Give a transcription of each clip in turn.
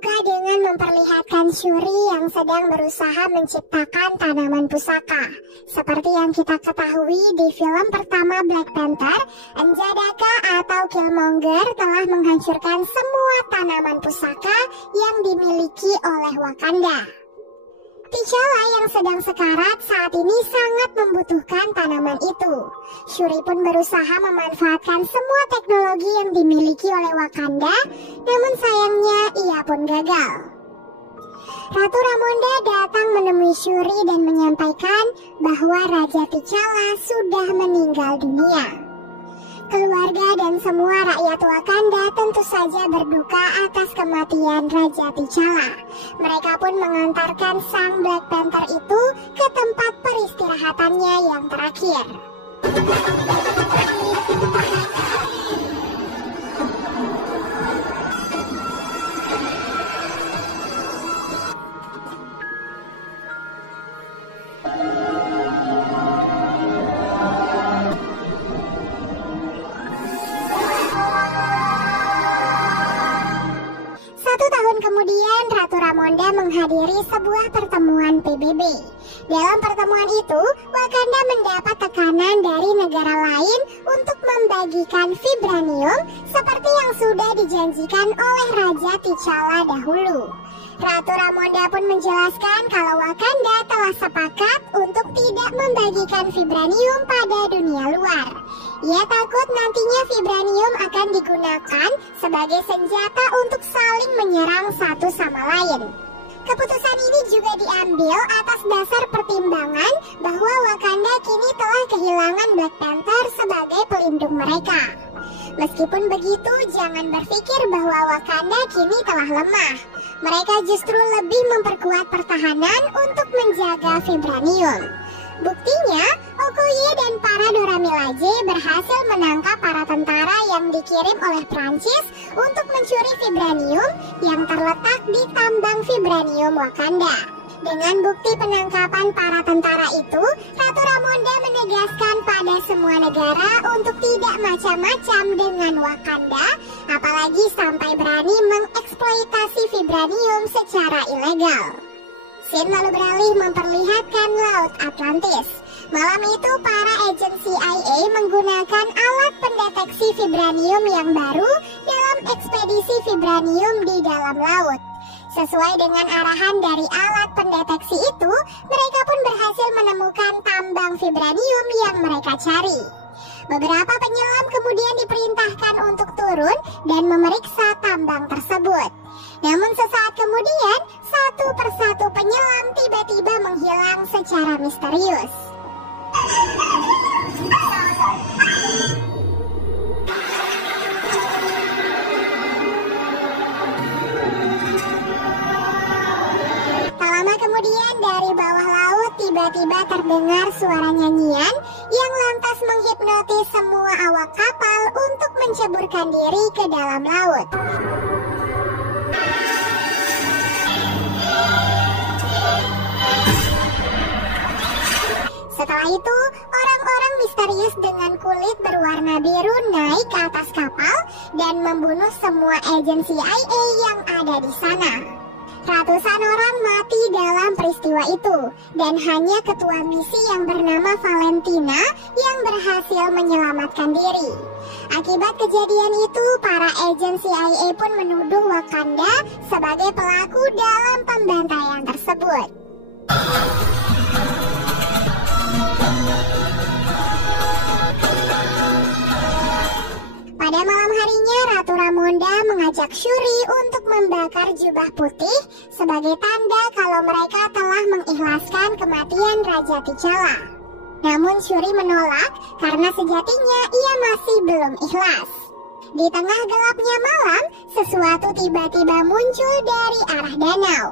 dibuka dengan memperlihatkan Shuri yang sedang berusaha menciptakan tanaman pusaka. Seperti yang kita ketahui di film pertama Black Panther, N'Jadaka atau Killmonger telah menghancurkan semua tanaman pusaka yang dimiliki oleh Wakanda. T'Challa yang sedang sekarat saat ini sangat membutuhkan tanaman itu. Shuri pun berusaha memanfaatkan semua teknologi yang dimiliki oleh Wakanda, namun sayangnya ia pun gagal. Ratu Ramonda datang menemui Shuri dan menyampaikan bahwa Raja T'Challa sudah meninggal dunia. Keluarga dan semua rakyat Wakanda tentu saja berduka atas kematian Raja T'Challa. Mereka pun mengantarkan sang Black Panther itu ke tempat peristirahatannya yang terakhir. Kemudian Ratu Ramonda menghadiri sebuah pertemuan PBB. Dalam pertemuan itu, Wakanda mendapat tekanan dari negara lain untuk membagikan vibranium seperti yang sudah dijanjikan oleh Raja T'Challa dahulu. Ratu Ramonda pun menjelaskan kalau Wakanda telah sepakat untuk tidak membagikan vibranium pada dunia luar. Ia takut nantinya vibranium akan digunakan sebagai senjata untuk saling menyerang satu sama lain. Keputusan ini juga diambil atas dasar pertimbangan bahwa Wakanda kini telah kehilangan Black Panther sebagai pelindung mereka. Meskipun begitu, jangan berpikir bahwa Wakanda kini telah lemah. Mereka justru lebih memperkuat pertahanan untuk menjaga vibranium. Buktinya, Okoye dan para Dora Milaje berhasil menangkap para tentara yang dikirim oleh Prancis untuk mencuri vibranium yang terletak di tambang vibranium Wakanda. Dengan bukti penangkapan para tentara itu, Ratu Ramonda menegaskan pada semua negara untuk tidak macam-macam dengan Wakanda, apalagi sampai berani mengeksploitasi vibranium secara ilegal. Scene lalu beralih memperlihatkan Laut Atlantis. Malam itu para agen CIA menggunakan alat pendeteksi vibranium yang baru dalam ekspedisi vibranium di dalam laut. Sesuai dengan arahan dari alat pendeteksi itu, mereka pun berhasil menemukan tambang vibranium yang mereka cari. Beberapa penyelam kemudian diperintahkan untuk turun dan memeriksa tambang tersebut. Namun sesaat kemudian, satu persatu penyelam tiba-tiba menghilang secara misterius. Tak lama kemudian dari bawah laut tiba-tiba terdengar suara nyanyian yang lantas menghipnotis semua awak kapal untuk menceburkan diri ke dalam laut. Setelah itu, orang-orang misterius dengan kulit berwarna biru naik ke atas kapal dan membunuh semua agen CIA yang ada di sana. Ratusan orang mati dalam peristiwa itu, dan hanya ketua misi yang bernama Valentina yang berhasil menyelamatkan diri. Akibat kejadian itu, para agen CIA pun menuduh Wakanda sebagai pelaku dalam pembantaian tersebut. Pada malam harinya, Ratu Ramonda mengajak Shuri untuk membakar jubah putih sebagai tanda kalau mereka telah mengikhlaskan kematian Raja T'Challa. Namun Shuri menolak karena sejatinya ia masih belum ikhlas. Di tengah gelapnya malam, sesuatu tiba-tiba muncul dari arah danau.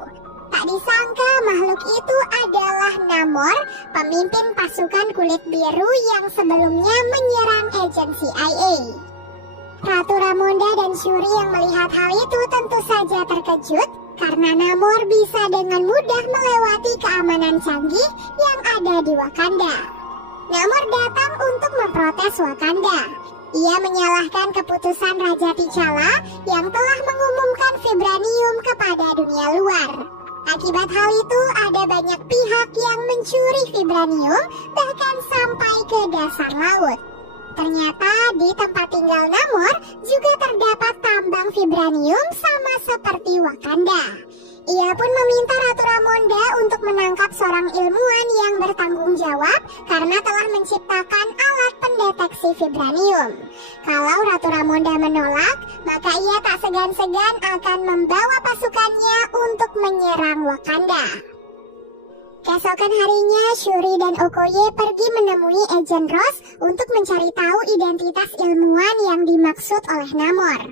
Tak disangka makhluk itu adalah Namor, pemimpin pasukan kulit biru yang sebelumnya menyerang agen CIA. Ratu Ramonda dan Shuri yang melihat hal itu tentu saja terkejut karena Namor bisa dengan mudah melewati keamanan canggih yang ada di Wakanda. Namor datang untuk memprotes Wakanda. Ia menyalahkan keputusan Raja T'Challa yang telah mengumumkan vibranium kepada dunia luar. Akibat hal itu, ada banyak pihak yang mencuri vibranium, bahkan sampai ke dasar laut. Ternyata di tempat tinggal Namor juga terdapat tambang vibranium sama seperti Wakanda. Ia pun meminta Ratu Ramonda untuk menangkap seorang ilmuwan yang bertanggung jawab karena telah menciptakan alat pendeteksi vibranium. Kalau Ratu Ramonda menolak, maka ia tak segan-segan akan membawa pasukannya untuk menyerang Wakanda. Keesokan harinya, Shuri dan Okoye pergi menemui Agent Rose untuk mencari tahu identitas ilmuwan yang dimaksud oleh Namor.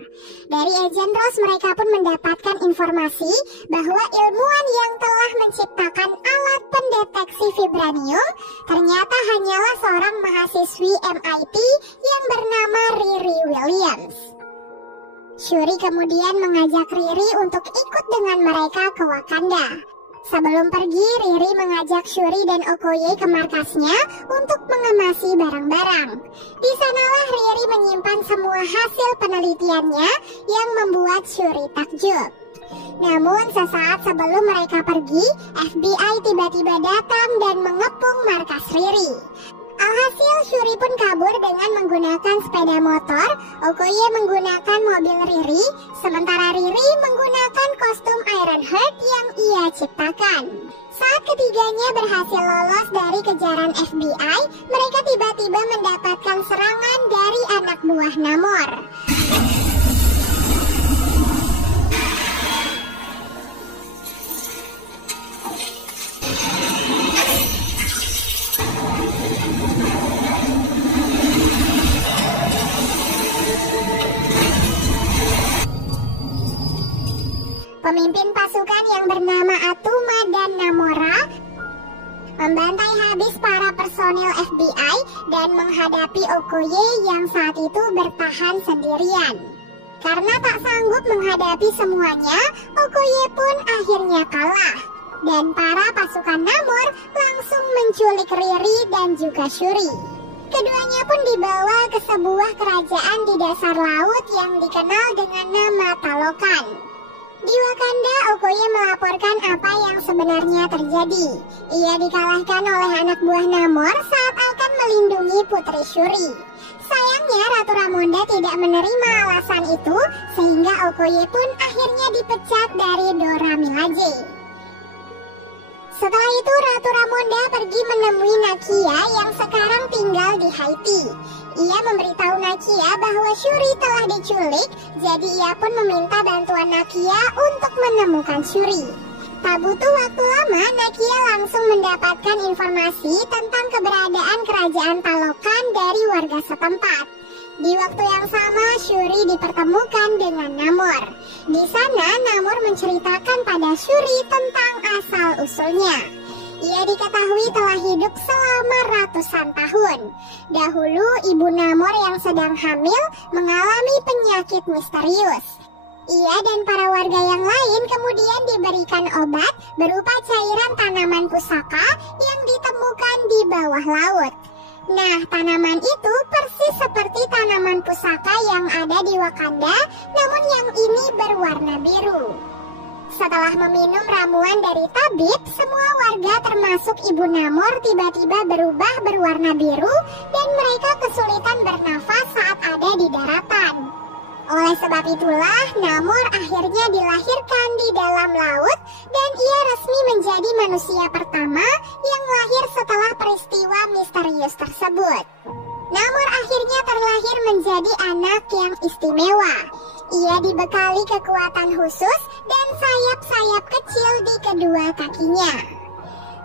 Dari Agent Rose, mereka pun mendapatkan informasi bahwa ilmuwan yang telah menciptakan alat pendeteksi vibranium ternyata hanyalah seorang mahasiswi MIT yang bernama Riri Williams. Shuri kemudian mengajak Riri untuk ikut dengan mereka ke Wakanda. Sebelum pergi, Riri mengajak Shuri dan Okoye ke markasnya untuk mengemasi barang-barang. Di sanalah Riri menyimpan semua hasil penelitiannya yang membuat Shuri takjub. Namun sesaat sebelum mereka pergi, FBI tiba-tiba datang dan mengepung markas Riri. Alhasil Shuri pun kabur dengan menggunakan sepeda motor, Okoye menggunakan mobil Riri, sementara Riri menggunakan kostum Ironheart yang ia ciptakan. Saat ketiganya berhasil lolos dari kejaran FBI, mereka tiba-tiba mendapatkan serangan dari anak buah Namor. Pemimpin pasukan yang bernama Atuma dan Namora membantai habis para personil FBI dan menghadapi Okoye yang saat itu bertahan sendirian. Karena tak sanggup menghadapi semuanya, Okoye pun akhirnya kalah. Dan para pasukan Namor langsung menculik Riri dan juga Shuri. Keduanya pun dibawa ke sebuah kerajaan di dasar laut yang dikenal dengan nama Talokan. Di Wakanda, Okoye melaporkan apa yang sebenarnya terjadi. Ia dikalahkan oleh anak buah Namor saat akan melindungi Putri Shuri. Sayangnya Ratu Ramonda tidak menerima alasan itu, sehingga Okoye pun akhirnya dipecat dari Dora Milaje. Setelah itu Ratu Ramonda pergi menemui Nakia yang sekarang tinggal di Haiti. Ia memberitahu Nakia bahwa Shuri telah diculik, jadi ia pun meminta bantuan Nakia untuk menemukan Shuri. Tak butuh waktu lama, Nakia langsung mendapatkan informasi tentang keberadaan kerajaan Talokan dari warga setempat. Di waktu yang sama, Shuri dipertemukan dengan Namor. Di sana, Namor menceritakan pada Shuri tentang asal-usulnya. Ia diketahui telah hidup selama ratusan tahun. Dahulu, ibu Namor yang sedang hamil mengalami penyakit misterius. Ia dan para warga yang lain kemudian diberikan obat berupa cairan tanaman pusaka yang ditemukan di bawah laut. Nah, tanaman itu persis seperti tanaman pusaka yang ada di Wakanda, namun yang ini berwarna biru. Setelah meminum ramuan dari tabib, semua warga termasuk ibu Namor tiba-tiba berubah berwarna biru dan mereka kesulitan bernafas saat ada di daratan. Oleh sebab itulah, Namor akhirnya dilahirkan di dalam laut dan ia resmi menjadi manusia pertama yang lahir setelah peristiwa misterius tersebut. Namor akhirnya terlahir menjadi anak yang istimewa. Ia dibekali kekuatan khusus dan sayap-sayap kecil di kedua kakinya.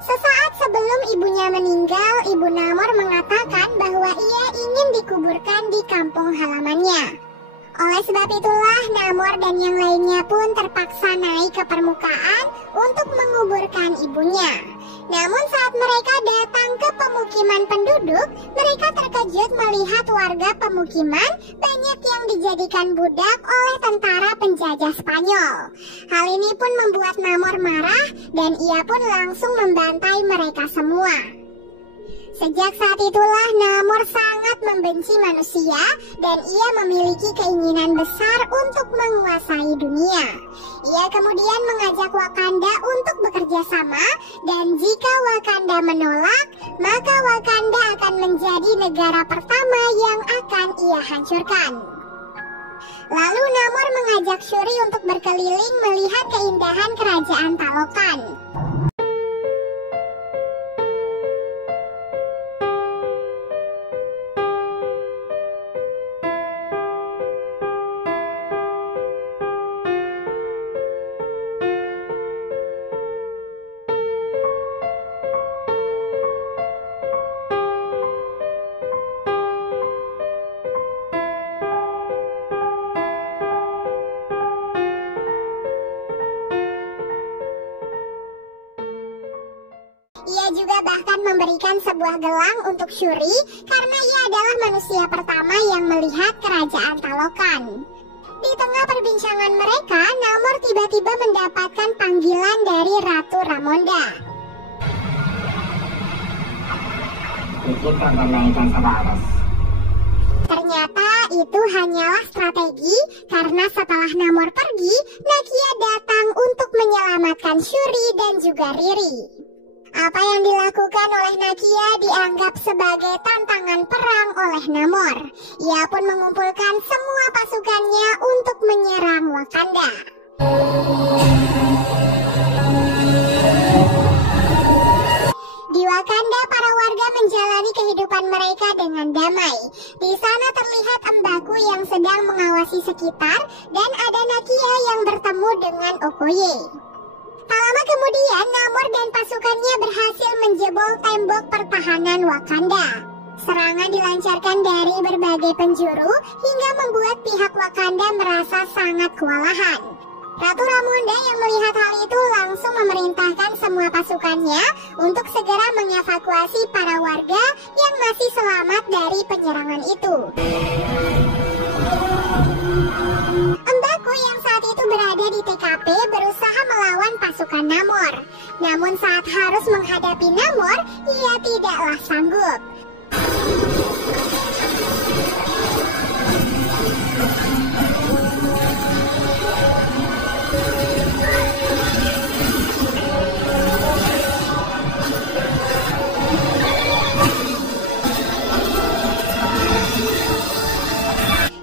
Sesaat sebelum ibunya meninggal, ibu Namor mengatakan bahwa ia ingin dikuburkan di kampung halamannya. Oleh sebab itulah, Namor dan yang lainnya pun terpaksa naik ke permukaan untuk menguburkan ibunya. Namun saat mereka datang ke pemukiman penduduk, mereka terkejut melihat warga pemukiman banyak yang dijadikan budak oleh tentara penjajah Spanyol. Hal ini pun membuat Namor marah dan ia pun langsung membantai mereka semua. Sejak saat itulah Namor sangat membenci manusia dan ia memiliki keinginan besar untuk menguasai dunia. Ia kemudian mengajak Wakanda untuk bekerja sama, dan jika Wakanda menolak, maka Wakanda akan menjadi negara pertama yang akan ia hancurkan. Lalu Namor mengajak Shuri untuk berkeliling melihat keindahan kerajaan Talokan. Ia juga bahkan memberikan sebuah gelang untuk Shuri karena ia adalah manusia pertama yang melihat kerajaan Talokan. Di tengah perbincangan mereka, Namor tiba-tiba mendapatkan panggilan dari Ratu Ramonda. Ternyata itu hanyalah strategi karena setelah Namor pergi, Nakia datang untuk menyelamatkan Shuri dan juga Riri. Apa yang dilakukan oleh Nakia dianggap sebagai tantangan perang oleh Namor. Ia pun mengumpulkan semua pasukannya untuk menyerang Wakanda. Di Wakanda, para warga menjalani kehidupan mereka dengan damai. Di sana terlihat Mbaku yang sedang mengawasi sekitar, dan ada Nakia yang bertemu dengan Okoye. Tak lama kemudian, Namor dan pasukannya berhasil menjebol tembok pertahanan Wakanda. Serangan dilancarkan dari berbagai penjuru hingga membuat pihak Wakanda merasa sangat kewalahan. Ratu Ramonda yang melihat hal itu langsung memerintahkan semua pasukannya untuk segera mengevakuasi para warga yang masih selamat dari penyerangan itu. Mbaku yang saat itu berada di TKP berusaha melawan pasukan Namor. Namun saat harus menghadapi Namor, ia tidaklah sanggup.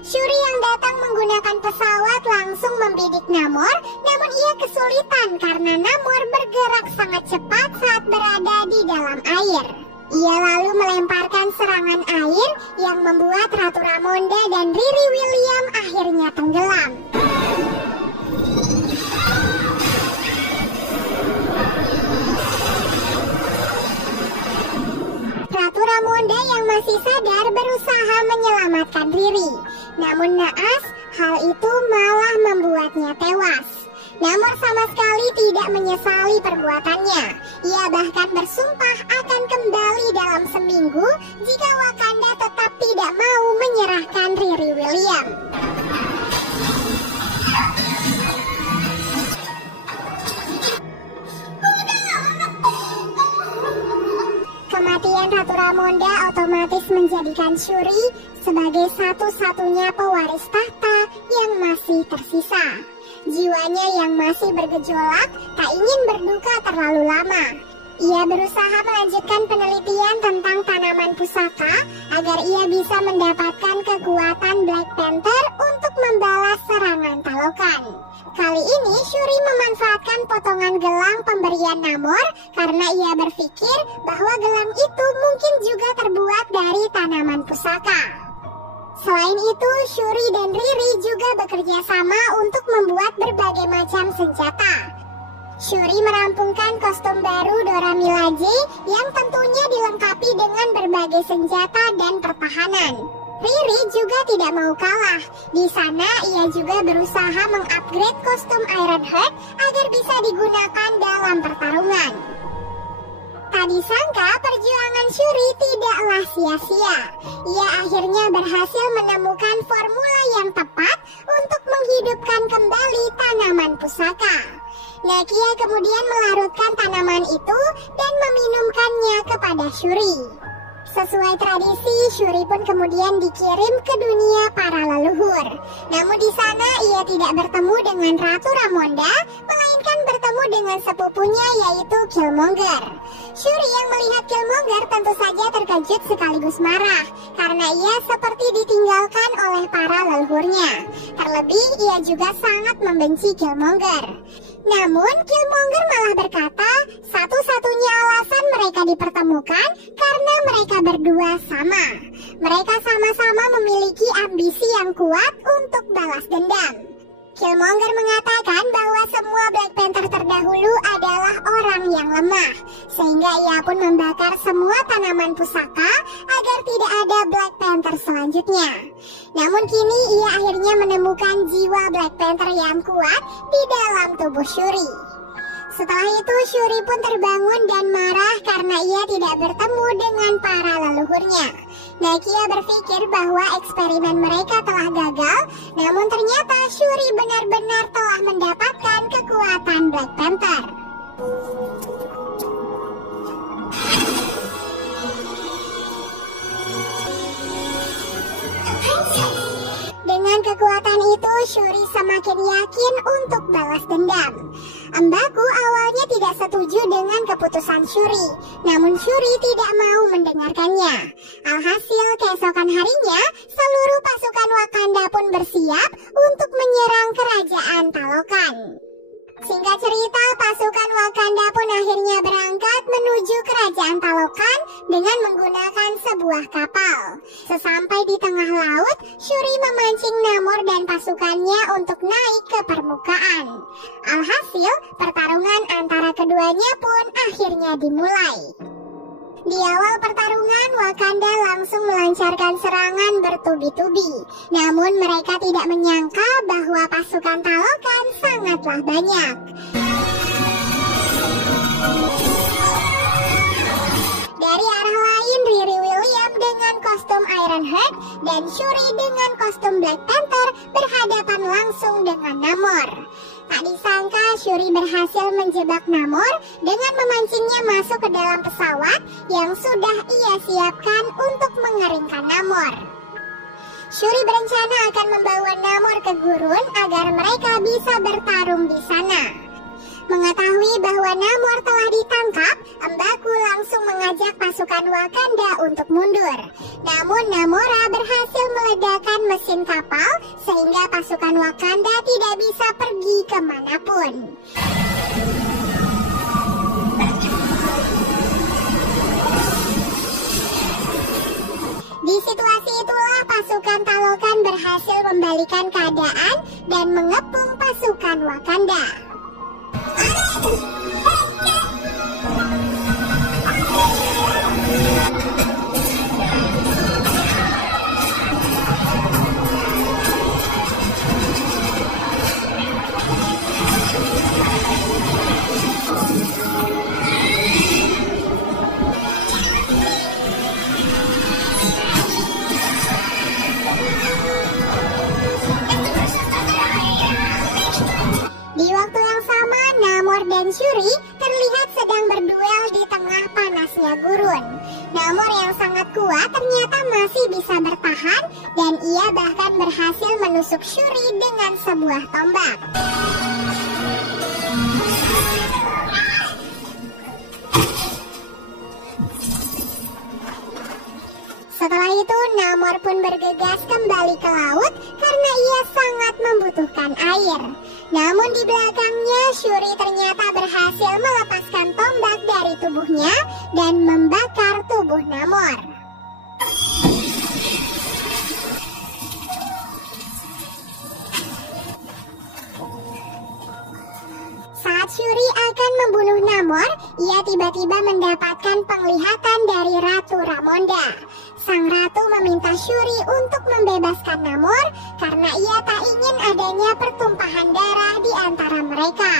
Shuri yang datang menggunakan pesawat langsung membidik Namor, namun ia kesulitan karena Namor bergerak sangat cepat saat berada di dalam air. Ia lalu melemparkan serangan air yang membuat Ratu Ramonda dan Riri William akhirnya tenggelam. Ratu Ramonda yang masih sadar berusaha menyelamatkan Riri. Namun naas, hal itu malah membuatnya tewas. Namor sama sekali tidak menyesali perbuatannya. Ia bahkan bersumpah akan kembali dalam seminggu jika Wakanda tetap tidak mau menyerahkan Riri William. Kematian Ratu Ramonda otomatis menjadikan Shuri sebagai satu-satunya pewaris tahta yang masih tersisa. Jiwanya yang masih bergejolak tak ingin berduka terlalu lama. Ia berusaha melanjutkan penelitian tentang tanaman pusaka agar ia bisa mendapatkan kekuatan Black Panther untuk membalas serangan Talokan. Kali ini Shuri memanfaatkan potongan gelang pemberian Namor karena ia berpikir bahwa gelang itu mungkin juga terbuat dari tanaman pusaka. Selain itu, Shuri dan Riri juga bekerja sama untuk membuat berbagai macam senjata. Shuri merampungkan kostum baru Dora Milaje yang tentunya dilengkapi dengan berbagai senjata dan pertahanan. Riri juga tidak mau kalah. Di sana ia juga berusaha mengupgrade kostum Ironheart agar bisa digunakan dalam pertarungan. Tak disangka perjuangan Shuri tidaklah sia-sia. Ia akhirnya berhasil menemukan formula yang tepat untuk menghidupkan kembali tanaman pusaka. Nakia kemudian melarutkan tanaman itu dan meminumkannya kepada Shuri. Sesuai tradisi, Shuri pun kemudian dikirim ke dunia para leluhur. Namun di sana ia tidak bertemu dengan Ratu Ramonda, melainkan bertemu dengan sepupunya yaitu Killmonger. Shuri yang melihat Killmonger tentu saja terkejut sekaligus marah karena ia seperti ditinggalkan oleh para leluhurnya. Terlebih ia juga sangat membenci Killmonger. Namun Killmonger malah berkata satu-satunya alasan mereka dipertemukan karena mereka berdua sama. Mereka sama-sama memiliki ambisi yang kuat untuk balas dendam. Killmonger mengatakan bahwa semua Black Panther terdahulu adalah orang yang lemah, sehingga ia pun membakar semua tanaman pusaka agar tidak ada Black Panther selanjutnya. Namun kini ia akhirnya menemukan jiwa Black Panther yang kuat di dalam tubuh Shuri. Setelah itu Shuri pun terbangun dan marah karena ia tidak bertemu dengan para leluhurnya. Nakia berpikir bahwa eksperimen mereka telah gagal, namun ternyata Shuri benar-benar telah mendapatkan kekuatan Black Panther. Dengan kekuatan itu, Shuri semakin yakin untuk balas dendam. Mbaku awalnya tidak setuju dengan keputusan Shuri, namun Shuri tidak mau mendengarkannya. Alhasil, keesokan harinya, seluruh pasukan Wakanda pun bersiap untuk menyerang kerajaan Talokan. Singkat cerita, pasukan Wakanda pun akhirnya berangkat menuju kerajaan Talokan dengan menggunakan sebuah kapal. Sesampai di tengah laut, Shuri memancing Namor dan pasukannya untuk naik ke permukaan. Alhasil, pertarungan antara keduanya pun akhirnya dimulai. Di awal pertarungan, Wakanda langsung melancarkan serangan bertubi-tubi. Namun mereka tidak menyangka bahwa pasukan Talokan sangatlah banyak. Dari arah lain, Riri Williams dengan kostum Ironheart dan Shuri dengan kostum Black Panther berhadapan langsung dengan Namor. Tak disangka Shuri berhasil menjebak Namor dengan memancingnya masuk ke dalam pesawat yang sudah ia siapkan untuk mengeringkan Namor. Shuri berencana akan membawa Namor ke gurun agar mereka bisa bertarung di sana. Mengetahui bahwa Namor telah ditangkap, Mbaku langsung mengajak pasukan Wakanda untuk mundur. Namun Namora berhasil meledakkan mesin kapal sehingga pasukan Wakanda tidak bisa pergi kemanapun. Di situasi itulah pasukan Talokan berhasil membalikan keadaan dan mengepung pasukan Wakanda. Dan Shuri terlihat sedang berduel di tengah panasnya gurun. Namor yang sangat kuat ternyata masih bisa bertahan dan ia bahkan berhasil menusuk Shuri dengan sebuah tombak. Setelah itu Namor pun bergegas kembali ke laut karena ia sangat membutuhkan air. Namun di belakangnya Shuri ternyata berhasil melepaskan tombak dari tubuhnya dan membakar tubuh Namor. Saat Shuri akan membunuh Namor, ia tiba-tiba mendapatkan penglihatan dari Ratu Ramonda. Sang ratu meminta Shuri untuk membebaskan Namor karena ia tak ingin adanya pertumpahan darah di antara mereka.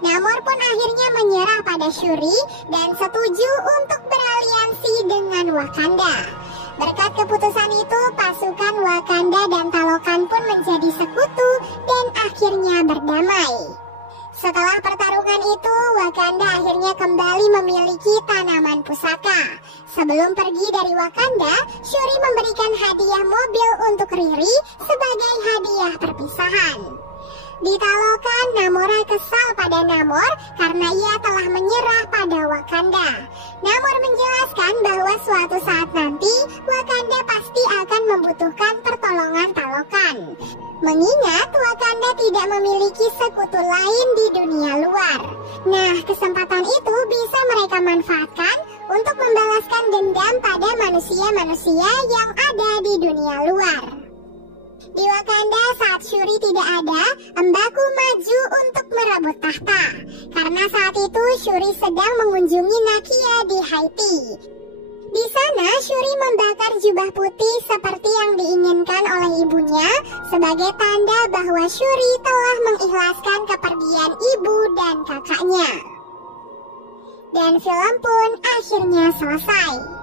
Namor pun akhirnya menyerah pada Shuri dan setuju untuk beraliansi dengan Wakanda. Berkat keputusan itu, pasukan Wakanda dan Talokan pun menjadi sekutu dan akhirnya berdamai. Setelah pertarungan itu, Wakanda akhirnya kembali memiliki tanaman pusaka. Sebelum pergi dari Wakanda, Shuri memberikan hadiah mobil untuk Riri sebagai hadiah perpisahan. Di Talokan, Namora kesal pada Namor karena ia telah menyerah pada Wakanda. Namor menjelaskan bahwa suatu saat nanti Wakanda pasti akan membutuhkan pertolongan Talokan. Mengingat Wakanda tidak memiliki sekutu lain di dunia luar. Nah, kesempatan itu bisa mereka manfaatkan untuk membalaskan dendam pada manusia-manusia yang ada di dunia luar. Di Wakanda saat Shuri tidak ada, Mbaku maju untuk merebut tahta. Karena saat itu Shuri sedang mengunjungi Nakia di Haiti. Di sana Shuri membakar jubah putih seperti yang diinginkan oleh ibunya sebagai tanda bahwa Shuri telah mengikhlaskan kepergian ibu dan kakaknya. Dan film pun akhirnya selesai.